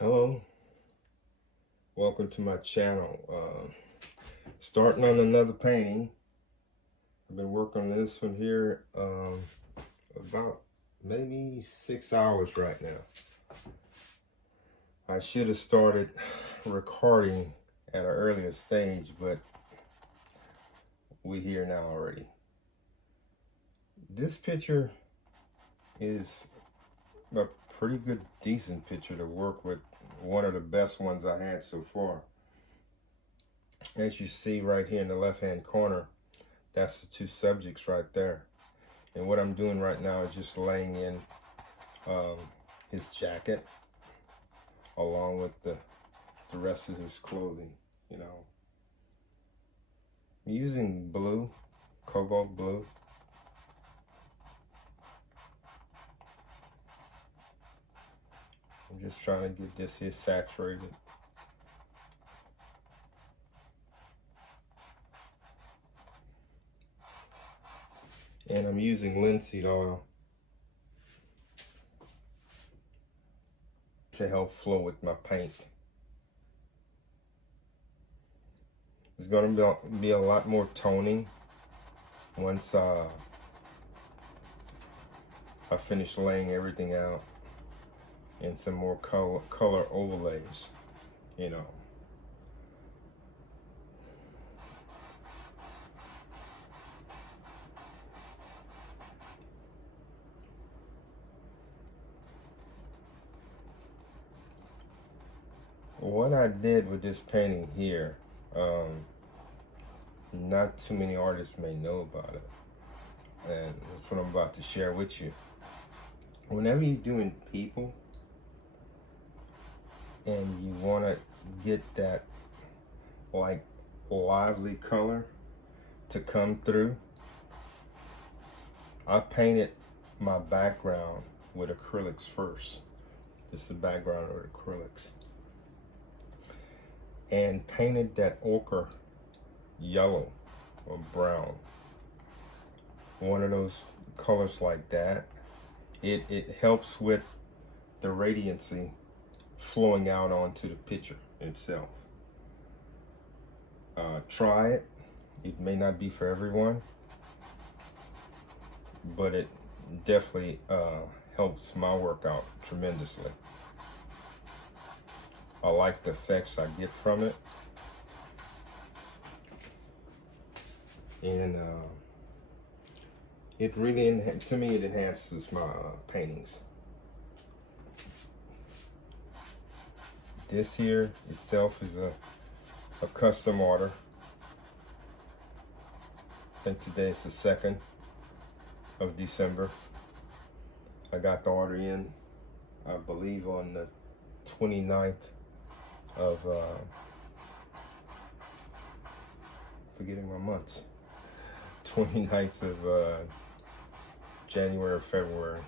Hello, welcome to my channel. Starting on another painting. I've been working on this one here about maybe 6 hours right now. I should have started recording at an earlier stage, but we're here now already. This picture is a pretty good, decent picture to work with. One of the best ones I had so far. As you see right here in the left-hand corner, that's the two subjects right there. And what I'm doing right now is just laying in his jacket along with the rest of his clothing, you know. I'm using blue, cobalt blue. I'm just trying to get this here saturated. And I'm using linseed oil to help flow with my paint. There's going to be a lot more toning once I finish laying everything out, and some more color overlays, you know. What I did with this painting here, not too many artists may know about it, and that's what I'm about to share with you. Whenever you're doing people and you want to get that like lively color to come through, I painted my background with acrylics first. This is the background with acrylics. And painted that ochre yellow or brown. One of those colors like that. It helps with the radiancy flowing out onto the picture itself. Try it. It may not be for everyone, but it definitely helps my work out tremendously. I like the effects I get from it. And it really, to me, it enhances my paintings. This here itself is a custom order. I think today is the 2nd of December. I got the order in, I believe, on the 29th of, forgetting my months, 29th of January or February.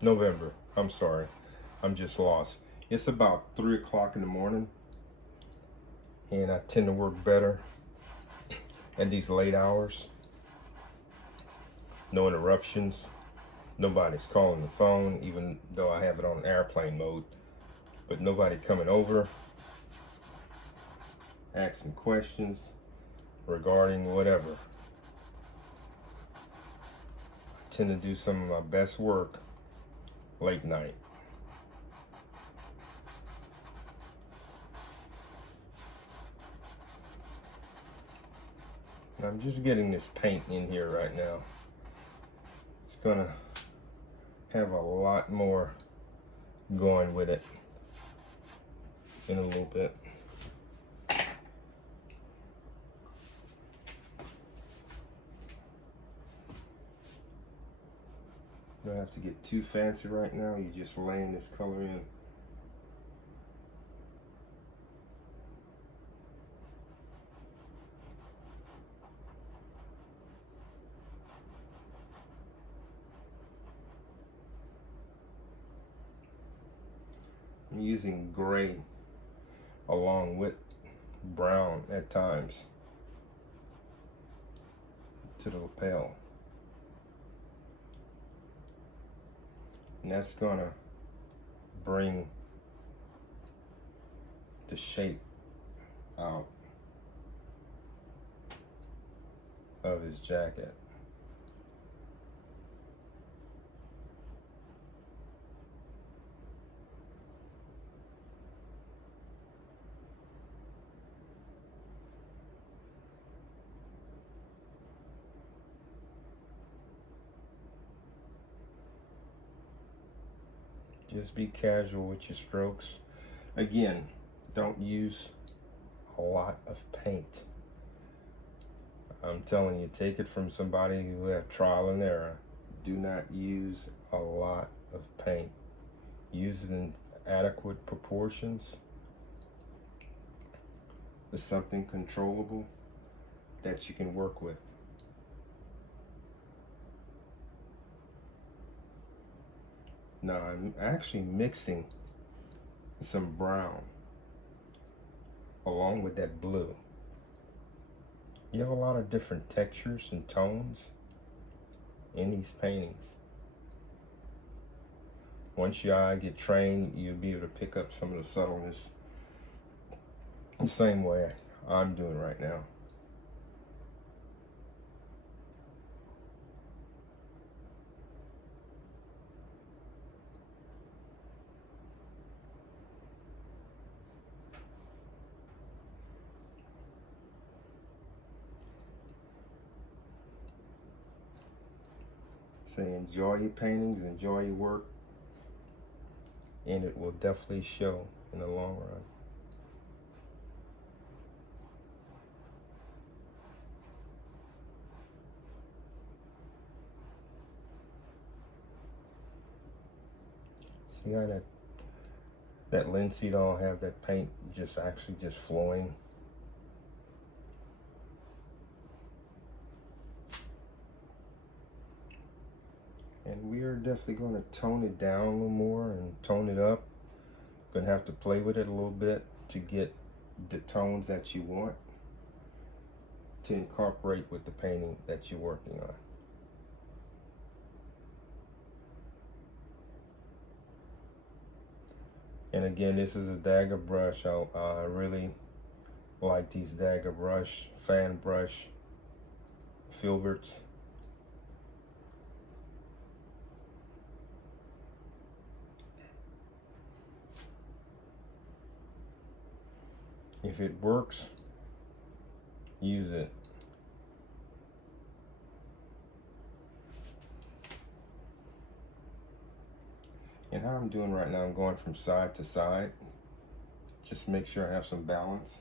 November, I'm sorry, I'm just lost. It's about 3 o'clock in the morning, and I tend to work better at these late hours. No interruptions, nobody's calling the phone, even though I have it on airplane mode, but nobody coming over, asking questions regarding whatever. I tend to do some of my best work late night. And I'm just getting this paint in here right now. It's gonna have a lot more going with it in a little bit. You don't have to get too fancy right now. You're just laying this color in. I'm using gray along with brown at times to the lapel. And that's gonna bring the shape out of his jacket. Just be casual with your strokes. Again, don't use a lot of paint. I'm telling you, take it from somebody who had trial and error. Do not use a lot of paint. Use it in adequate proportions. With something controllable that you can work with. Now I'm actually mixing some brown along with that blue. You have a lot of different textures and tones in these paintings. Once your eye get trained, you'll be able to pick up some of the subtleness the same way I'm doing right now. So enjoy your paintings, enjoy your work, and it will definitely show in the long run. See how that linseed all have that paint just actually just flowing. And we are definitely going to tone it down a little more and tone it up. Going to have to play with it a little bit to get the tones that you want to incorporate with the painting that you're working on. And again, this is a dagger brush. I really like these dagger brush, fan brush, filberts. If it works, use it. And how I'm doing right now, I'm going from side to side. Just make sure I have some balance.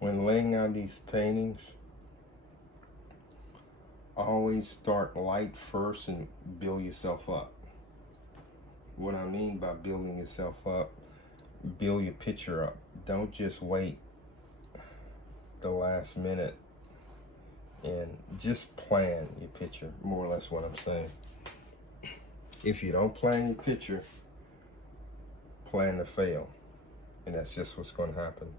When laying out these paintings, always start light first and build yourself up. What I mean by building yourself up, build your picture up. Don't just wait the last minute and just plan your picture, more or less what I'm saying. If you don't plan your picture, plan to fail. And that's just what's going to happen.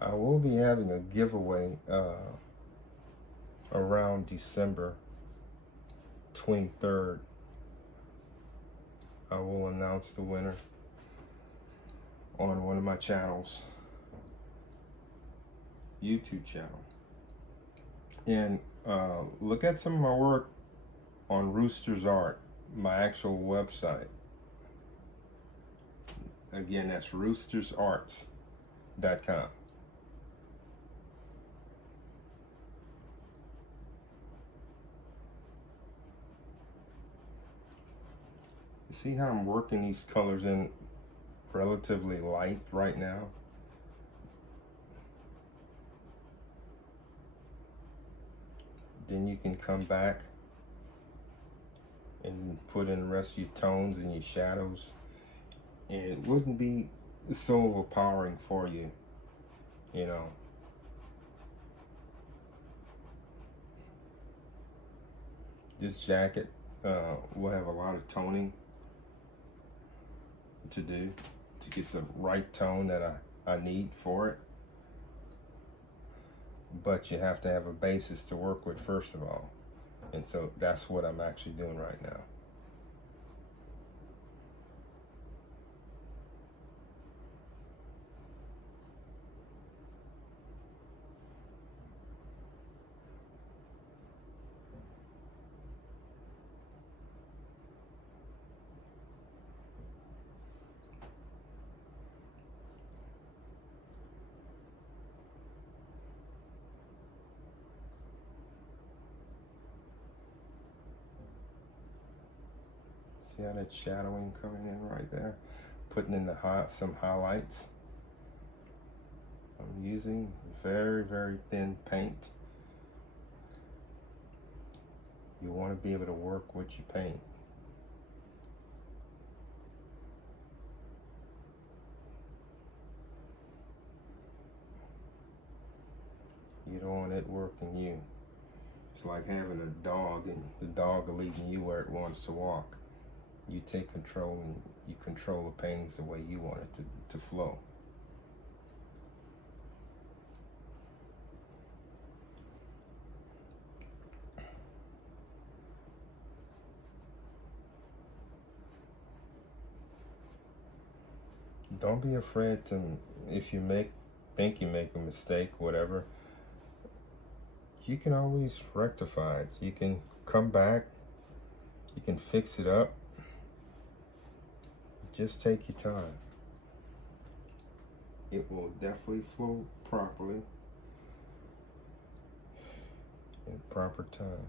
I will be having a giveaway around December 23rd. I will announce the winner on one of my channels, YouTube channel. And look at some of my work on Roosters Art, my actual website. Again, that's roostersarts.com. You see how I'm working these colors in relatively light right now? Then you can come back and put in the rest of your tones and your shadows, and it wouldn't be so overpowering for you, you know. This jacket will have a lot of toning to do to get the right tone that I need for it. But you have to have a basis to work with first of all. And so that's what I'm actually doing right now. See how that shadowing coming in right there? Putting in some highlights. I'm using very, very thin paint. You want to be able to work with your paint. You don't want it working you. It's like having a dog and the dog leading you where it wants to walk. You take control and you control the paintings the way you want it to flow. Don't be afraid to, if you think you make a mistake, whatever, you can always rectify it. You can come back, you can fix it up. Just take your time. It will definitely flow properly in proper time.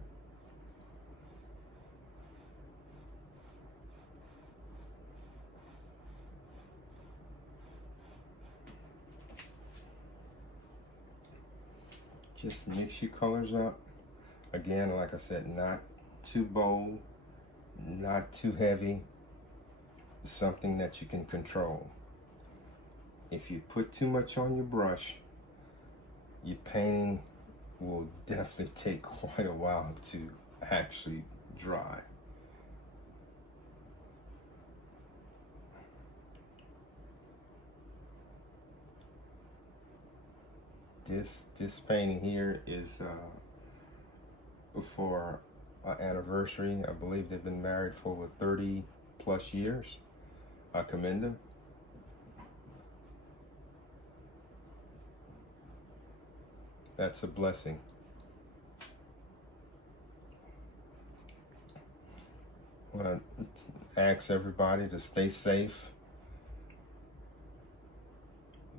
Just mix your colors up. Again, like I said, not too bold, not too heavy. Something that you can control. If you put too much on your brush, your painting will definitely take quite a while to actually dry. This painting here is for an anniversary. I believe they've been married for over 30 plus years. I commend them. That's a blessing. I want to ask everybody to stay safe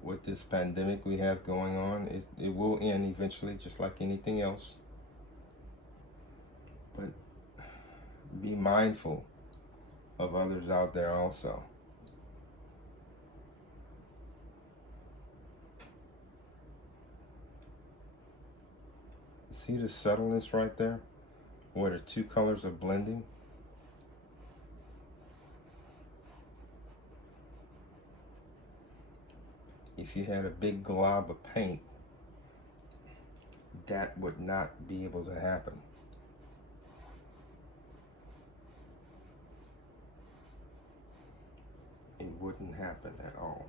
with this pandemic we have going on. It will end eventually, just like anything else. But be mindful of others out there also. See the subtleness right there, where the two colors are blending? If you had a big glob of paint, that would not be able to happen. It wouldn't happen at all.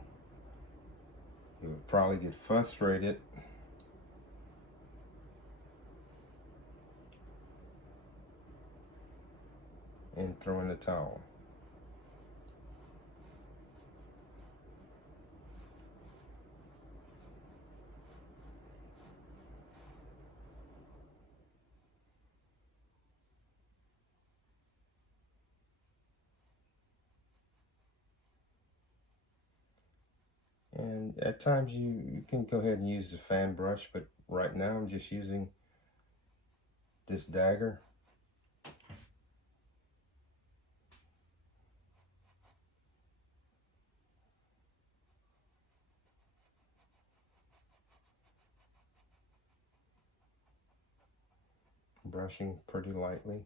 You would probably get frustrated and throw in the towel. And at times you can go ahead and use the fan brush, but right now I'm just using this dagger. Brushing pretty lightly.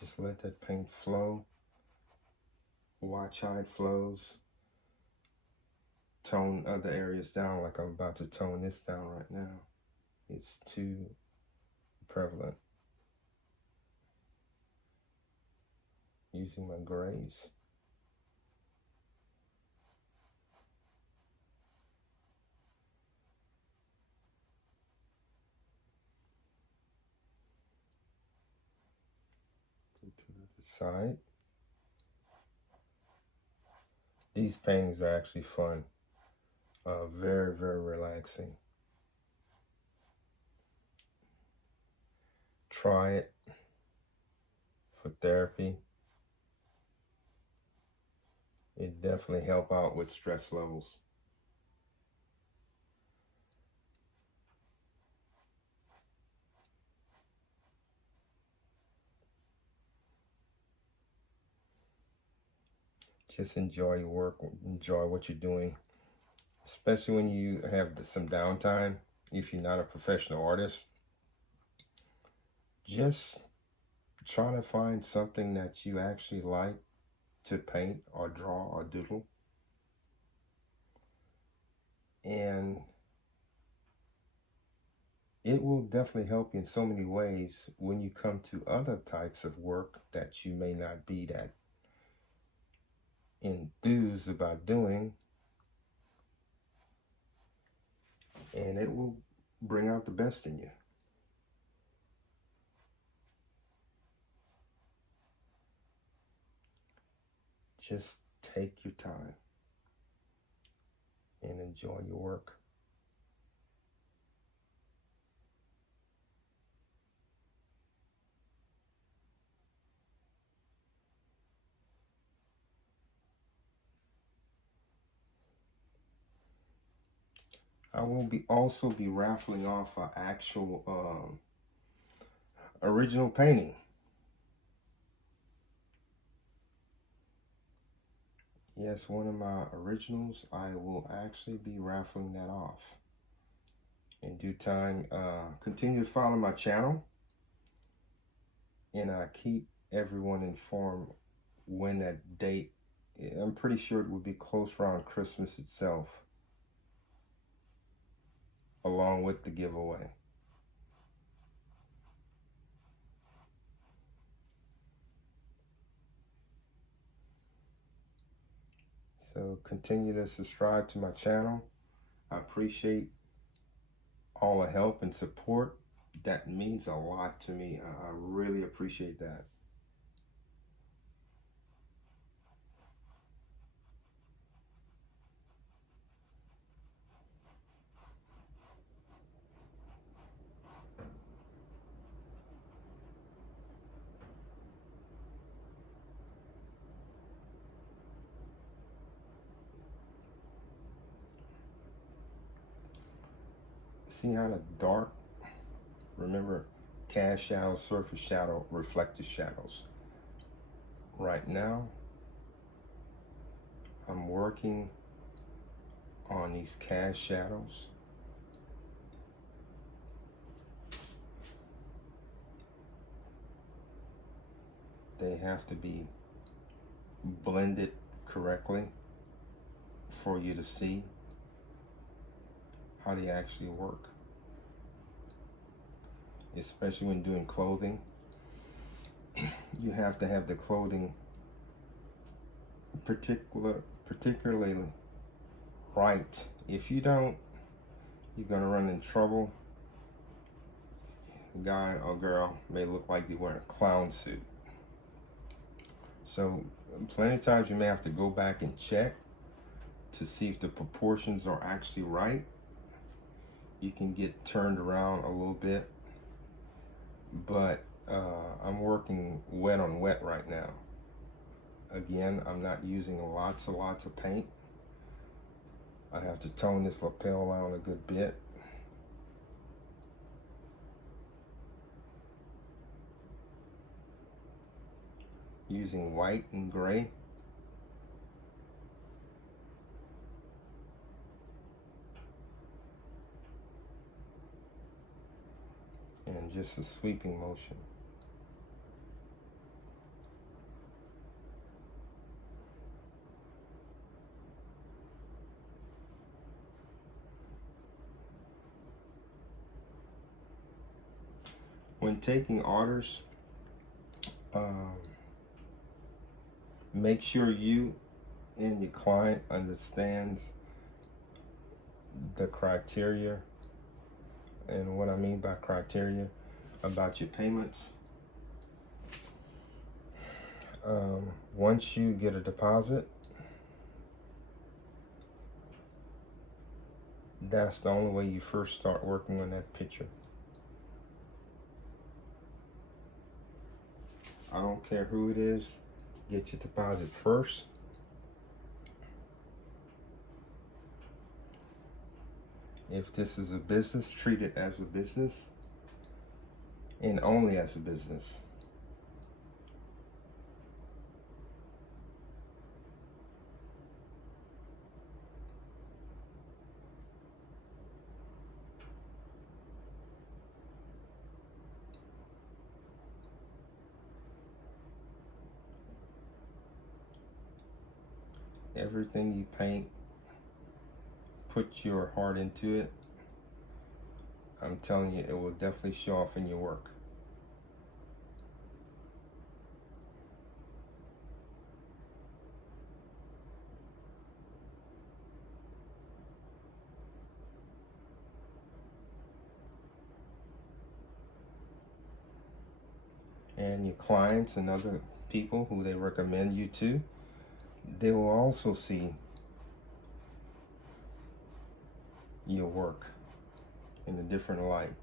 Just let that paint flow. Watch how it flows. Tone other areas down like I'm about to tone this down right now. It's too prevalent. Using my grays. Go to the side. These paintings are actually fun. Very, very relaxing. Try it for therapy. It definitely help out with stress levels. Just enjoy your work, enjoy what you're doing, especially when you have some downtime. If you're not a professional artist, just trying to find something that you actually like to paint or draw or doodle. And it will definitely help you in so many ways when you come to other types of work that you may not be that enthused about doing. And it will bring out the best in you. Just take your time and enjoy your work. I will also be raffling off an actual original painting. Yes, one of my originals. I will actually be raffling that off in due time. Continue to follow my channel, and I keep everyone informed when that date. I'm pretty sure it would be close around Christmas itself, along with the giveaway. So continue to subscribe to my channel. I appreciate all the help and support. That means a lot to me. I really appreciate that. See how the dark, remember, cast shadows, surface shadow, reflective shadows. Right now, I'm working on these cast shadows. They have to be blended correctly for you to see how they actually work. Especially when doing clothing, you have to have the clothing particularly right. If you don't, you're gonna run in trouble guy or girl may look like they're wearing a clown suit. So plenty of times you may have to go back and check to see if the proportions are actually right. You can get turned around a little bit, but I'm working wet on wet right now. Again, I'm not using lots of paint. I have to tone this lapel down a good bit. Using white and gray. And just a sweeping motion. When taking orders, make sure you and your client understands the criteria. And what I mean by criteria, about your payments. Once you get a deposit, that's the only way you first start working on that picture. I don't care who it is, get your deposit first. If this is a business, treat it as a business and only as a business. Everything you paint, put your heart into it. I'm telling you, it will definitely show off in your work. And your clients and other people who they recommend you to, they will also see your work in a different light.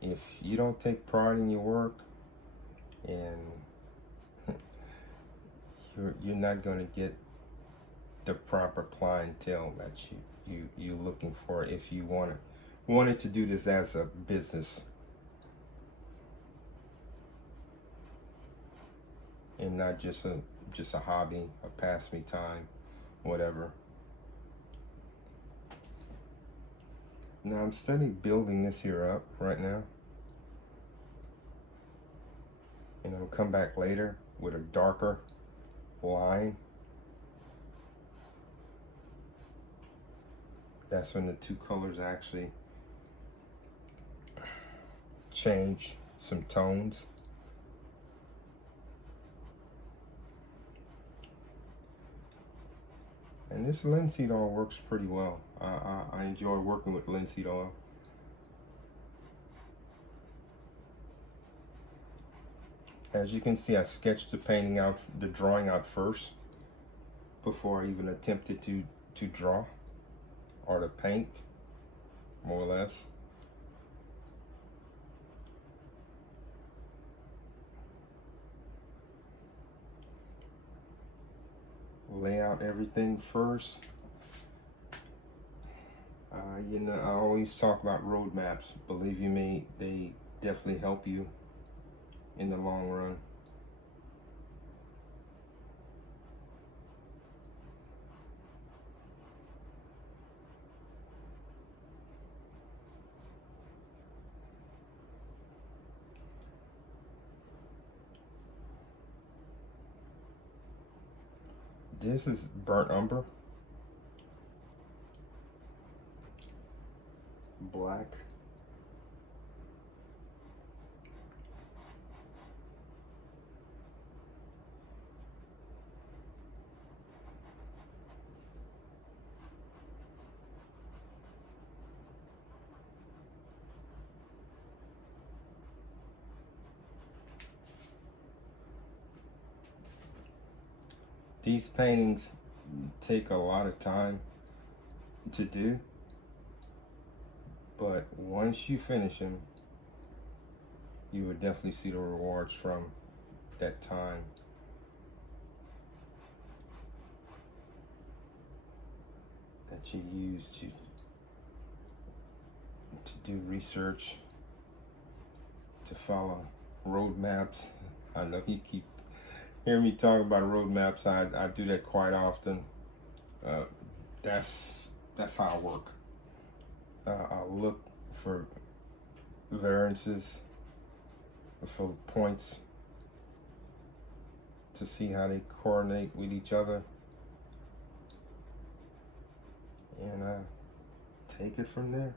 If you don't take pride in your work, and you're not going to get the proper clientele that you're looking for if you wanted to do this as a business and not just a hobby, a pass me time, whatever. Now I'm studying building this here up right now, and I'll come back later with a darker line. That's when the two colors actually change some tones. And this linseed oil works pretty well. I enjoy working with linseed oil. As you can see, I sketched the drawing out first before I even attempted to draw or to paint, more or less. Lay out everything first. You know, I always talk about roadmaps. Believe you me, they definitely help you in the long run. This is burnt umber, black, These paintings take a lot of time to do, but once you finish them, you would definitely see the rewards from that time. That you use to do research, to follow roadmaps. I know you keep hearing me talk about roadmaps. I do that quite often. That's how I work. I look for variances, for points, to see how they coordinate with each other, and take it from there.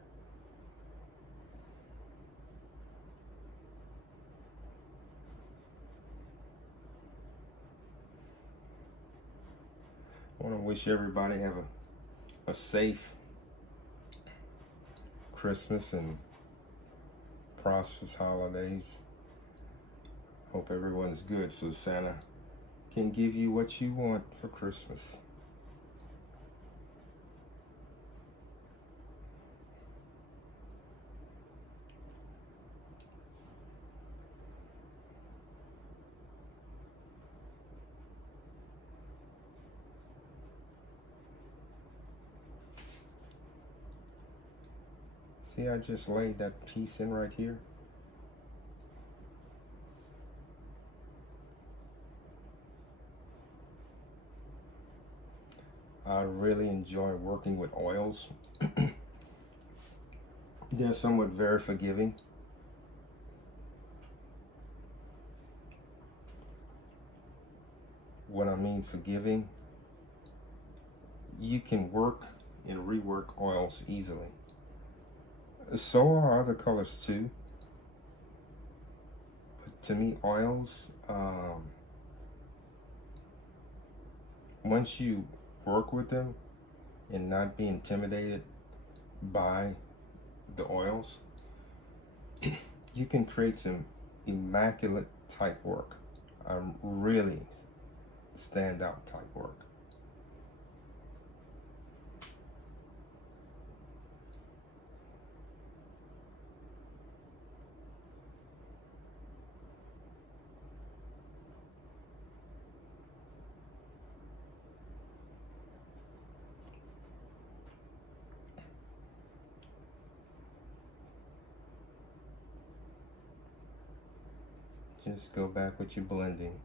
I want to wish everybody have a safe Christmas and prosperous holidays. Hope everyone's good so Santa can give you what you want for Christmas. See, I just laid that piece in right here. I really enjoy working with oils. They're somewhat very forgiving. What I mean forgiving, you can work and rework oils easily. So are other colors too. But to me, oils, once you work with them and not be intimidated by the oils, you can create some immaculate type work. Really standout type work. Just go back with your blending.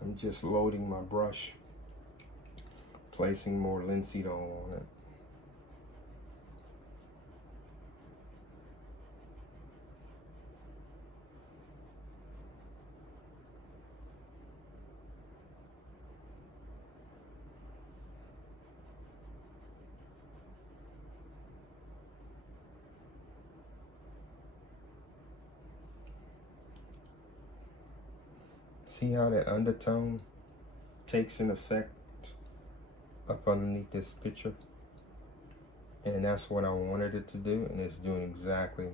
I'm just loading my brush, placing more linseed oil on it. See how that undertone takes an effect up underneath this picture? And that's what I wanted it to do, and it's doing exactly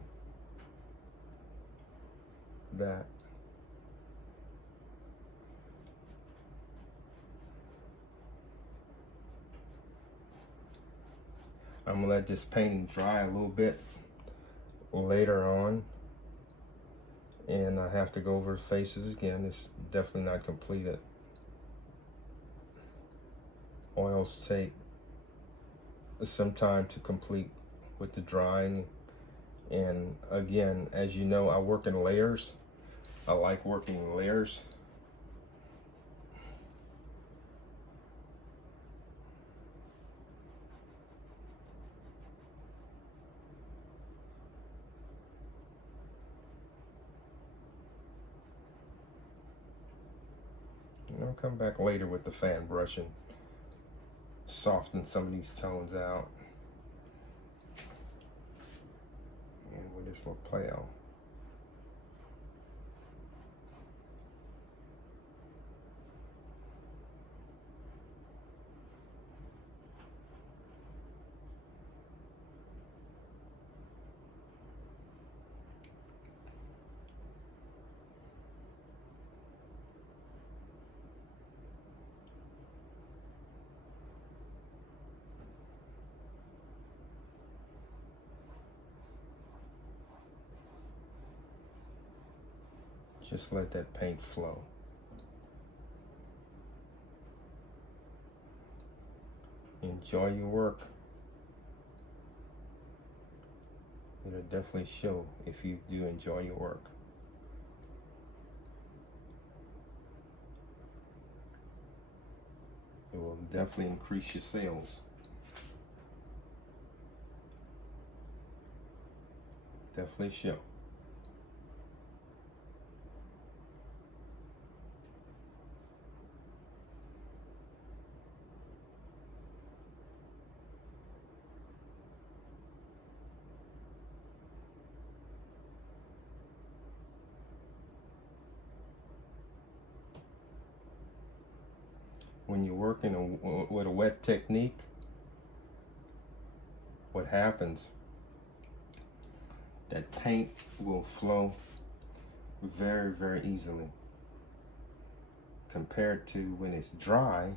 that. I'm gonna let this painting dry a little bit later on, and I have to go over the faces again. It's definitely not completed. Oils take some time to complete with the drying, and again, as you know, I work in layers. I like working in layers. I'll come back later with the fan brush and soften some of these tones out. And with this little play-o. Just let that paint flow. Enjoy your work. It'll definitely show if you do enjoy your work. It will definitely increase your sales. Definitely show. When you're working with a wet technique, what happens, that paint will flow very, very easily compared to when it's dry.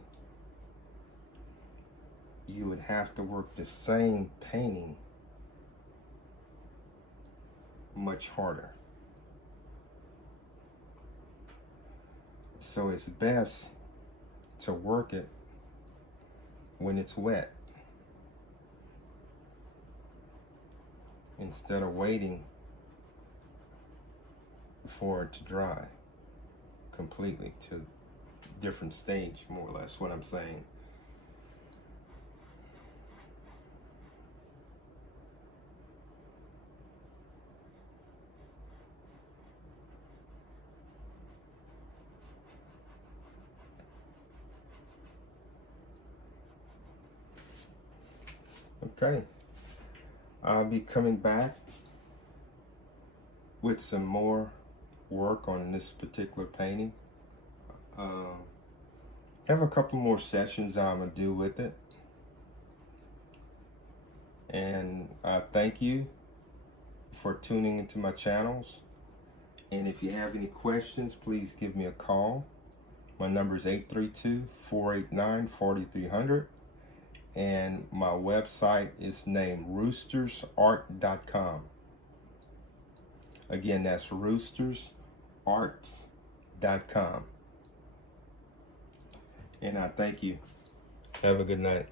You would have to work the same painting much harder. So it's best to work it when it's wet instead of waiting for it to dry completely to different stage, more or less what I'm saying. Okay, I'll be coming back with some more work on this particular painting. Have a couple more sessions I'm gonna do with it, and I thank you for tuning into my channels. And if you have any questions, please give me a call. My number is 832-489-4300. And my website is named roostersart.com. Again, that's roostersarts.com. And I thank you. Have a good night.